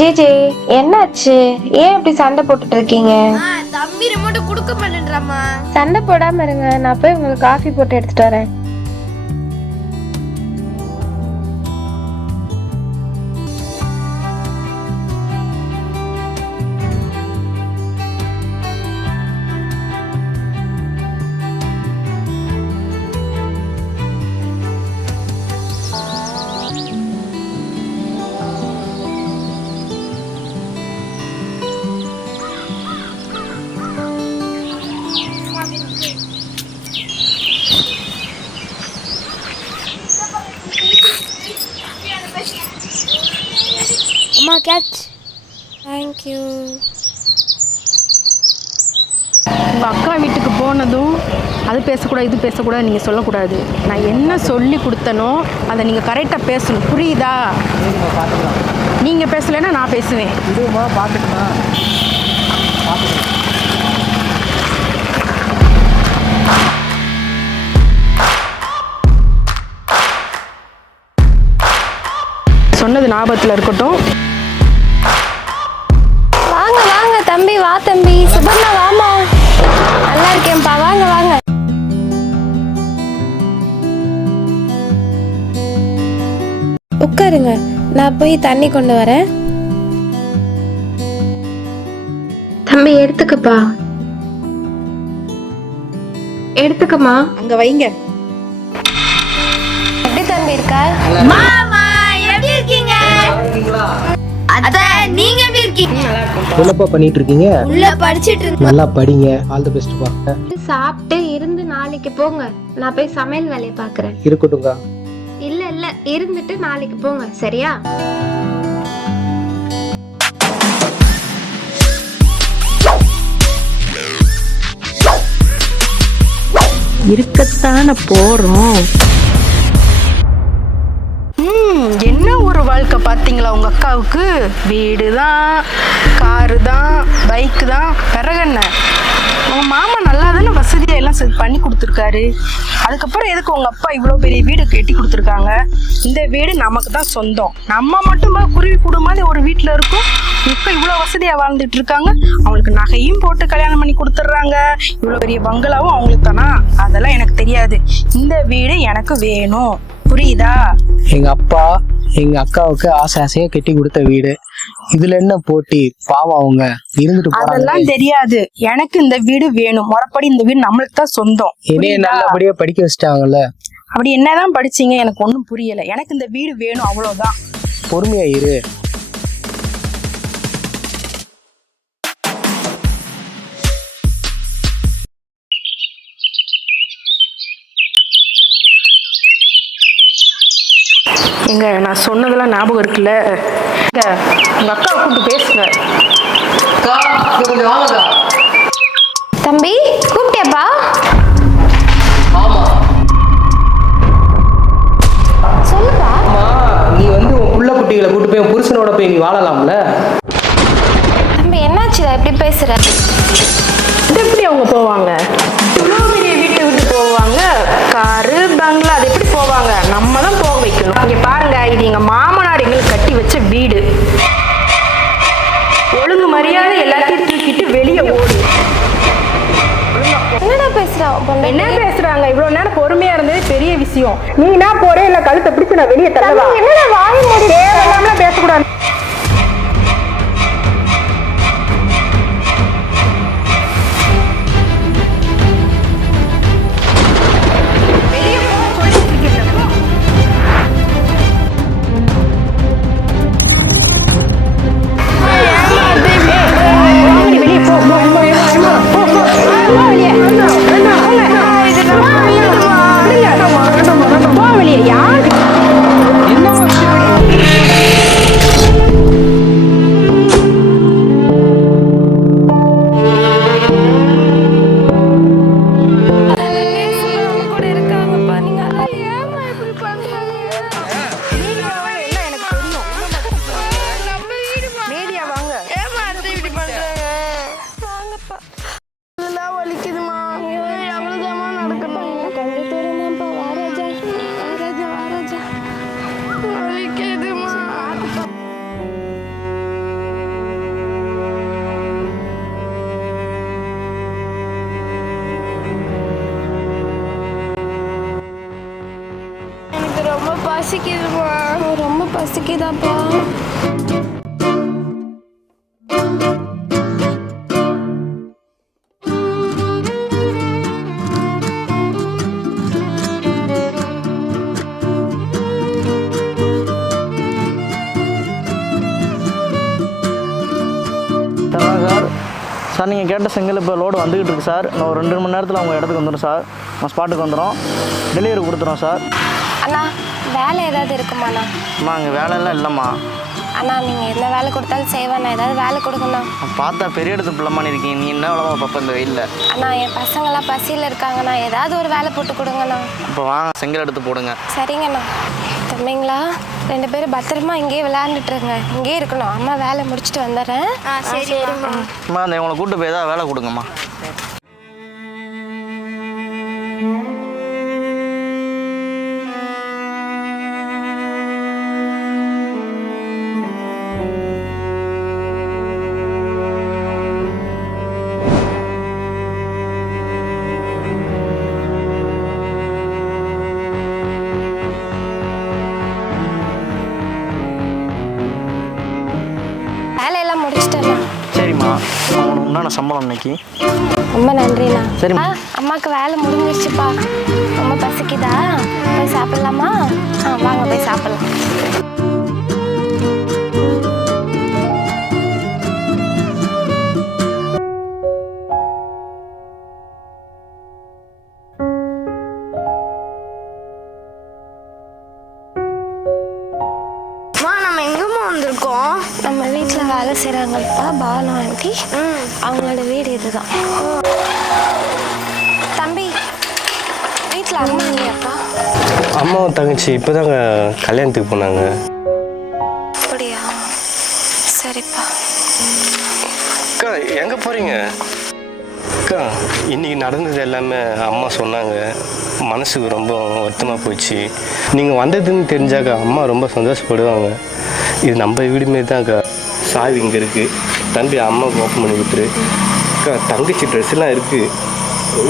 JJ, என்னாச்சு? ஏன் இப்படி சண்டை போட்டுட்டு இருக்கீங்க? தம்பி ரிமோட் கொடுக்க மாட்டேன்றாமா. சண்டை போடாம இருங்க, நான் போய் உங்களுக்கு காஃபி போட்டு எடுத்துட்டு வரேன். அம்மா கேட்ச். தேங்க்யூ. உங்கள் அக்கா வீட்டுக்கு போனதும் அது பேசக்கூடாது இது பேசக்கூடாது நீங்கள் சொல்லக்கூடாது. நான் என்ன சொல்லி கொடுத்தனோ அதை நீங்கள் கரெக்டாக பேசணும், புரியுதா? நீங்கள் பேசலைன்னா நான் பேசுவேன். சொன்னது ஞாபகத்தில் இருக்கட்டும். வாங்க வாங்க தம்பி, வா தம்பி. சுபர்ணா வாமா. நல்லா இருக்கேன்ப்பா, வாங்க வாங்க. உட்காருங்க, நான் போய் தண்ணி கொண்டு வரேன். தம்பி எடுத்துக்கப்பா. எடுத்துக்கமா. அங்கே வைங்க. எப்படி தம்பி இருக்கா? மாமா எப்படி இருக்கீங்க? அத்தை நீங்க எப்படி இருக்கீங்க? என்னப்பா பண்ணிட்டு இருக்கீங்க? உள்ள படிச்சிட்டு இருக்கேன். நல்லா படிங்க. ஆல் தி பெஸ்ட் பா. சாப்பிட்டு இருந்து நாளைக்கு போங்க, நான் போய் சமையல் வேலையை பாக்குறேன். இருக்கட்டும்க்கா. இல்ல இல்ல, இருந்துட்டு நாளைக்கு போங்க, சரியா? இருக்கத்தானே போகிறோம். என்ன ஒரு வாழ்க்கை பார்த்தீங்களா உங்கள் அக்காவுக்கு? வீடு தான், காரு தான், பைக்கு தான், பிறகுன்ன உங்கள் மாமா நல்லா தானே வசதியாக எல்லாம் பண்ணி கொடுத்துருக்காரு. அதுக்கப்புறம் எதுக்கு உங்கள் அப்பா இவ்வளோ பெரிய வீடு கட்டி கொடுத்துருக்காங்க? இந்த வீடு நமக்கு தான் சொந்தம். நம்ம மட்டும் குருவி கூடு மாதிரி ஒரு வீட்டில் இருக்கும். இப்போ இவ்வளோ வசதியாக வாழ்ந்துட்டு இருக்காங்க. அவங்களுக்கு நகையும் போட்டு கல்யாணம் பண்ணி கொடுத்துட்றாங்க. இவ்வளோ பெரிய பங்களாவும் அவங்களுக்கு தானா? அதெல்லாம் எனக்கு தெரியாது. இந்த வீடு எனக்கு வேணும், புரியுதா? எங்க அப்பா எங்க அக்காவுக்கு ஆசை ஆசையா கட்டி கொடுத்த வீடு. இதுல என்ன போட்டி? பாவம், அவங்க இருந்துட்டு போறாங்க. அதெல்லாம் தெரியாது. எனக்கு இந்த வீடு வேணும். முறைப்படி இந்த வீடு நம்மளுக்கு தான் சொந்தம். என்னைய நல்லபடியா படிக்க வச்சிட்டாங்கல்ல. அப்படி என்னதான் படிச்சீங்க? எனக்கு ஒன்றும் புரியல. எனக்கு இந்த வீடு வேணும், அவ்வளவுதான். பொறுமையா இரு. எங்க நான் சொன்னதெல்லாம் ஞாபகம் இருக்குல்ல? உங்க அக்காவை கூப்பிட்டு பேசுங்க. தம்பி கூப்பிட்டியாப்பா? சொல்லுப்பா. நீ வந்து உன் புள்ள குட்டிகளை கூட்டு போய் உன் புருஷனோட போய் நீ வாழலாம்ல. தம்பி என்னாச்சுடா இப்படி பேசுற? இது எப்படி அவங்க போவாங்க? இவ்வளோ பெரிய வீட்டை விட்டு போவாங்க? காரு பங்களா அது எப்படி போவாங்க? நம்ம தான் போக வைக்கணும். இங்க பாருங்க, இது எங்க மாமனார் எங்களுக்கு கட்டி வச்ச வீடு. ஒழுங்கு மரியாதை எல்லாத்தையும் தூக்கிட்டு வெளியே ஓடு. என்னடா பேசுறா? என்ன பேசுறாங்க? இவ்வளவு நேரம் பொறுமையா இருந்தது பெரிய விஷயம். நீ என்ன போறே இல்ல கழுத்தை பிடிச்சு நான் வெளியே தள்ளவா? என்னடா வாய் மூடி தேவையில்லாம பேசக்கூடாது. பசிக்குதுமா. ரொம்ப பசிக்குதாப்பா. சார் நீங்கள் கேட்ட செங்கல் இப்போ லோடு வந்துக்கிட்டு இருக்கு சார். இன்னும் ஒரு 2 மணி நேரத்தில் அவங்க இடத்துக்கு வந்துடும் சார். நம்ம ஸ்பாட்டுக்கு வந்துடும், டெலிவரி கொடுத்துரும் சார். அண்ணா வேலை ஏதாவது இருக்குமாண்ணா? அம்மா அங்கே வேலையெல்லாம் இல்லைம்மா. அண்ணா நீங்கள் என்ன வேலை கொடுத்தாலும் செய்வேண்ணா, ஏதாவது வேலை கொடுங்கண்ணா. பார்த்தா பெரிய இடத்து பிள்ளைமான்னு இருக்கீங்க, நீ என்ன வேலைமா பார்ப்ப இந்த வெயிலில்? அண்ணா என் பசங்களாம் பசியில் இருக்காங்கண்ணா, ஏதாவது ஒரு வேலை போட்டு கொடுங்கண்ணா. இப்போ வாங்க செங்கல் எடுத்து போடுங்க. சரிங்கண்ணா. தம்பிங்களா 2 பேரும் பத்திரமா இங்கேயே விளையாண்டுட்டுருங்க, இங்கேயே இருக்கணும். அம்மா வேலை முடிச்சுட்டு வந்துடுறேன். சரிம்மா. அம்மா அந்த இவங்களை கூப்பிட்டு போய் ஏதாவது வேலை கொடுங்கம்மா. வேலையெல்லாம் முடிச்சிட்டேண்ணா. சரிம்மா, உனக்கு உண்டான சம்பளம் இன்னைக்கு. ரொம்ப நன்றிண்ணா. சரிம்மா. அம்மாவுக்கு வேலை முடிஞ்சிருச்சுப்பா. ரொம்ப பசிக்குதா? போய் சாப்பிட்லாமா? வாங்க போய் சாப்பிட்லாம். நம்ம எங்கம்மா வந்திருக்கோம்? நம்ம வீட்டில் வேலை செய்கிறாங்கப்பா, பாலு ஆண்டி. அவங்களோட வீடு இதுதான். தம்பி வீட்டில் அம்மா இல்லையாப்பா? அம்மாவும் தங்கச்சி இப்போ தாங்க கல்யாணத்துக்கு போனாங்க. அப்படியா? சரிப்பா. அக்கா எங்கே போகிறீங்க? அக்கா இன்றைக்கி நடந்தது எல்லாமே அம்மா சொன்னாங்க. மனசுக்கு ரொம்ப வருத்தமாக போச்சு. நீங்கள் வந்ததுன்னு தெரிஞ்சாக்கா அம்மா ரொம்ப சந்தோஷப்படுவாங்க. இது நம்ம வீடு மாரி தான் அக்கா. சாவி இங்கே இருக்குது, தம்பி அம்மாவுக்கு ஓப்பன் பண்ணி விட்டுரு. அக்கா தங்கச்சி ட்ரெஸ்லாம் இருக்குது,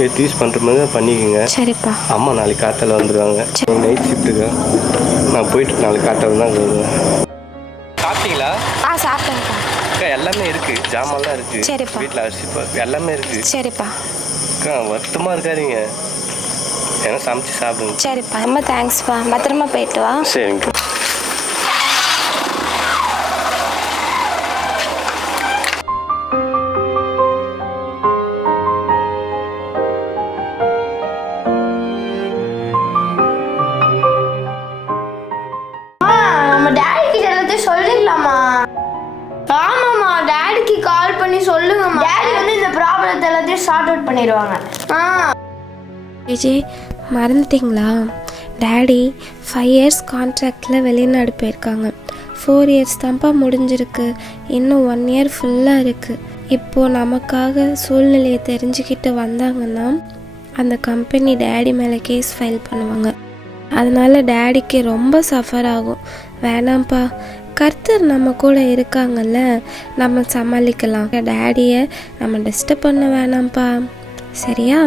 எடுத்து யூஸ் பண்ணுற மாதிரி தான் பண்ணிக்கோங்க. சரிப்பா. அம்மா நாளைக்கு காத்தால வந்துடுவாங்க. நைட் ஷிஃப்ட்டுக்கா, நான் போயிட்டு நாளைக்கு காத்தால தான் வருவேன். சாப்பிட்டீங்களா? சாப்பிட்டேன்ப்பா. அக்கா எல்லாமே இருக்குது, ஜாமான்லாம் இருக்குது. சரிப்பா. வீட்டில் அரிசி எல்லாமே இருக்குது. சரிப்பா. அக்கா வருத்தமாக இருக்காதீங்க, ஏன்னா சமைச்சு சாப்பிடுங்க. சரிப்பா, ரொம்ப தேங்க்ஸ்ப்பா. பத்திரமா போயிட்டு வா. சரிங்க. நம்ம டாடி கிட்ட எல்லாத்தையும் சொல்லிடலாமா? ஆமாம்மா, டாடிக்கு கால் பண்ணி சொல்லுங்கம்மா. டாடி வந்து இந்த ப்ராப்ளத்தை எல்லாத்தையும் சார்ட் அவுட் பண்ணிடுவாங்க. விஜய் மறந்துட்டிங்களா? டேடி 5 இயர்ஸ் கான்ட்ராக்டில் வெளிநாடு போயிருக்காங்க. 4 இயர்ஸ் தான்ப்பா முடிஞ்சிருக்கு, இன்னும் 1 இயர் ஃபுல்லாக இருக்குது. இப்போது நமக்காக சூழ்நிலையை தெரிஞ்சுக்கிட்டு வந்தாங்கன்னா அந்த கம்பெனி டேடி மேலே கேஸ் ஃபைல் பண்ணுவாங்க. அதனால் டேடிக்கு ரொம்ப சஃபர் ஆகும். வேணாம்ப்பா, கர்த்தர் நம்ம கூட இருக்காங்கல்ல, நம்ம சமாளிக்கலாம். டேடியை நம்ம டிஸ்டர்ப் பண்ண வேணாம்ப்பா, சரியா?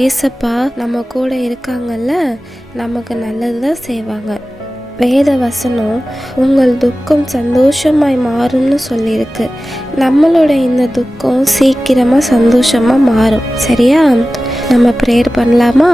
ஏசப்பா நம்ம கூட இருக்காங்கல்ல, நமக்கு நல்லது தான் செய்வாங்க. வேத வசனம் உங்கள் துக்கம் சந்தோஷமாய் மாறும்னு சொல்லியிருக்கு. நம்மளோட இந்த துக்கம் சீக்கிரமாக சந்தோஷமாக மாறும், சரியா? நம்ம ப்ரேயர் பண்ணலாமா?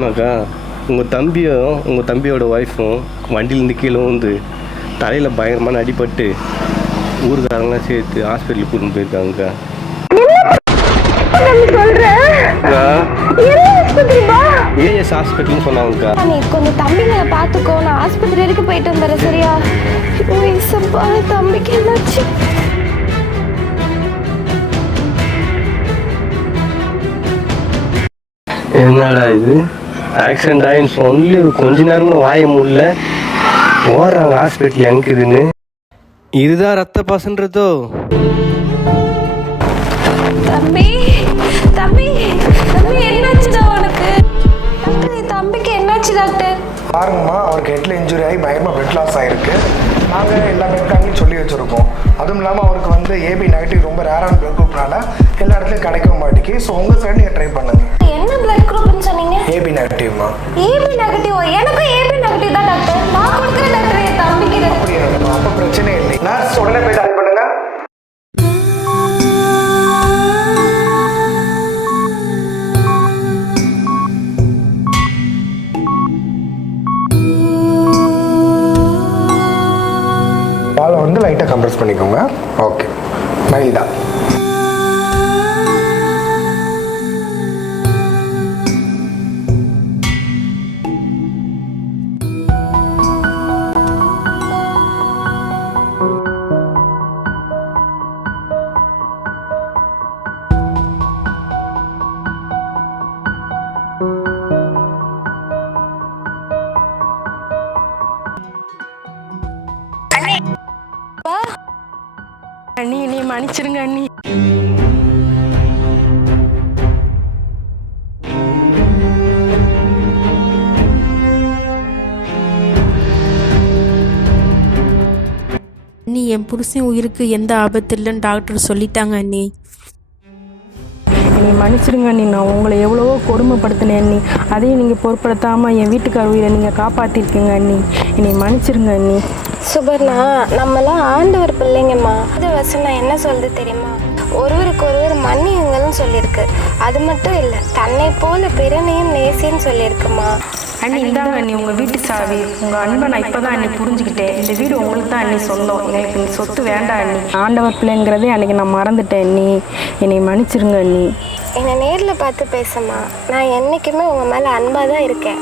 தெரியுமாக்கா உங்கள் தம்பியும் உங்கள் தம்பியோட ஒய்ஃபும் வண்டியிலேருந்து கீழே வந்து தலையில் பயங்கரமான அடிபட்டு ஊருக்காரங்களாம் சேர்த்து ஹாஸ்பிட்டலுக்கு கூட்டின்னு போயிருக்காங்கக்கா. ஏஎஸ் ஹாஸ்பிட்டல்னு சொன்னாங்கக்கா. நீ கொஞ்சம் தம்பிங்களை பார்த்துக்கோ, நான் ஆஸ்பத்திரி வரைக்கும் போயிட்டு வந்துடுறேன் சரியா? ஐயோ தம்பிக்கு என்னாச்சு? என்னடா இது ஆக்சிடென்ட் ஆகின்னு சொல்லி கொஞ்ச நேரம் கூட வாய முடியல, போடுறாங்க ஹாஸ்பிட்டல் எங்குதுன்னு. இதுதான் ரத்த பாசன்றதோ? தம்பி தம்பி தம்பி என்னாச்சுடா உனக்கு? தம்பிக்கு என்னாச்சு டாக்டர்? பாருங்கம்மா, அவருக்கு ஹெட்டில் இன்ஜுரி ஆகி பயங்கரமாக பிளட் லாஸ் ஆகிருக்கு. நாங்கள் எல்லா பிளட் சொல்லி வச்சுருக்கோம். அதுவும் இல்லாமல் அவருக்கு வந்து ஏபி நெகட்டிவ் ரொம்ப ரேரான பிளட் குரூப்னால எல்லா இடத்துலையும் கிடைக்கவும் மாட்டேங்கி. ஸோ உங்கள் சைடு நீங்கள் ட்ரை பண்ணுங்க. என்ன பிளட் குரூப்னு சொன்னீங்க? ஏபி நெகட்டிவ்மா. A B negative? எனக்கும் ஏபி நெகட்டிவ் தான் டாக்டர். நான் கொடுக்குறேன் டாக்டர் என் தம்பிக்கு. அப்படி அப்போ பிரச்சனை இல்லை. நர்ஸ் உடனே போய் ட்ரை பண்ணுங்க. பாலை வந்து லைட்டாக கம்ப்ரெஸ் பண்ணிக்கோங்க. ஓகே, மைல்டா. அண்ணி நீ மன்னிச்சிருங்க அண்ணி. அண்ணி என் புருஷன் உயிருக்கு எந்த ஆபத்து இல்லைன்னு டாக்டர் சொல்லிட்டாங்க அண்ணி. என்னை மன்னிச்சிருங்க அண்ணி. நான் உங்களை எவ்வளவோ கொடுமைப்படுத்தினேன் அண்ணி. அதையும் நீங்கள் பொருட்படுத்தாமல் என் வீட்டுக்கார உயிரை நீங்கள் காப்பாற்றிருக்கீங்க அண்ணி. என்னை மன்னிச்சிருங்க அண்ணி. சுபர்ணா, நம்மலாம் ஆண்டவர் பிள்ளைங்கம்மா. அது வசனம் என்ன சொல்லுது தெரியுமா? ஒருவருக்கு ஒருவர் மன்னியுங்கள்னு சொல்லியிருக்கு. அது மட்டும் இல்லை, தன்னை போல பிறனையும் நேசின்னு சொல்லியிருக்குமா. அண்ணி இந்தாங்க அண்ணி உங்கள் வீட்டு சாவி. உங்கள் அன்பை நான் இப்போ தான் அண்ணி புரிஞ்சுக்கிட்டேன். இந்த வீடு உங்களுக்கு தான் அண்ணி சொந்தம். எனக்கு இந்த சொத்து வேண்டாம் அண்ணி. ஆண்டவர் பிள்ளைங்கிறதே அன்றைக்கி நான் மறந்துட்டேன் அண்ணி. என்னை மன்னிச்சிருங்க அண்ணி. என்னை நேரில் பார்த்து பேசுமா. நான் என்றைக்குமே உங்கள் மேலே அன்பாக தான் இருக்கேன்.